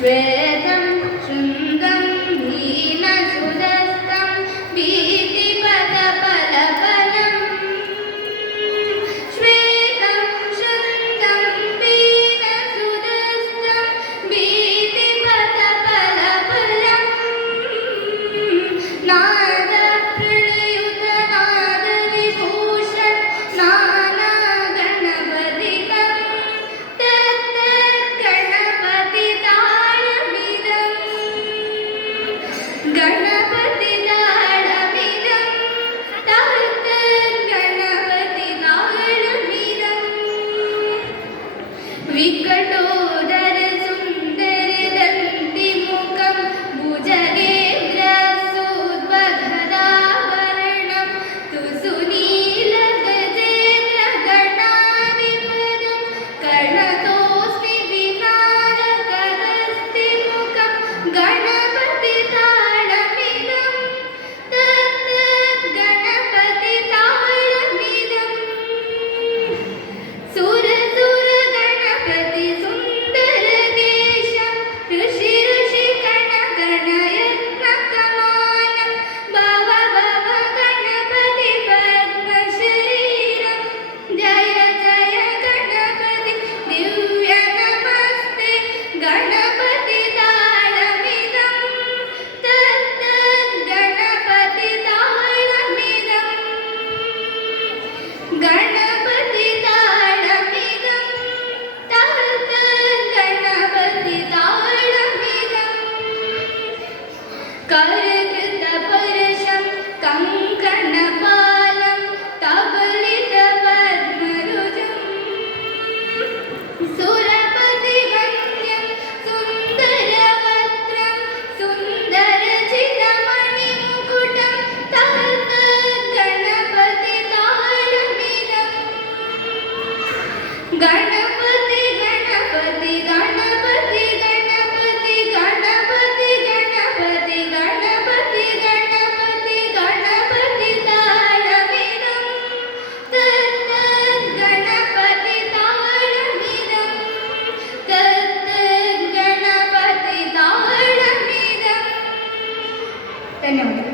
श्वेतं शृङ्गं हीनसुरस्तं भीतिपदपलपलम् श्वेतं शृङ्गं हीनसुरस्तं भीतिपदपलपलम् नादप्रयुतनादविभूषण नानागणपतितं तत्तद्गणपतितालमिदं गणपतितालमिदं तत्तद्गणपतितालमिदं विकटोदरसुन्दरदन्तिमुखं भुजगेन्द्रसूद्वगदाभरणं तुसुनीलगजेन्द्रगणाधिपदं कर्णतोऽस्मि विनायकहस्तिमुखं गणपतितालमिदं तत्तद्गणपतितालमिदं सुरसुरगणपति सुन्दरकेशं ऋषिगणगणयत्नकमानं भव गणपति पद्मशरीरं जय जय गणपति दिव्यनमस्ते गणपतितालमिदं तत्तद्गणपतितालमिदं गणपतितालमिदं तत्तद्गणपतितालमिदं करकृतपरशं कङ्कणपालं तबलितपद्मरुजं सुरपतिवन्द्यं सुन्दरवक्त्रं सुन्दरचितमणिमुकुटं तत्तद्गणपतितालमिदं गणपति गणपति गणपति गणपति गणपति गणपति गणपति गणपति गणपतितालमिदं तत्तद्गणपतितालमिदं तत्तद्गणपतितालमिदं धन्यवादः।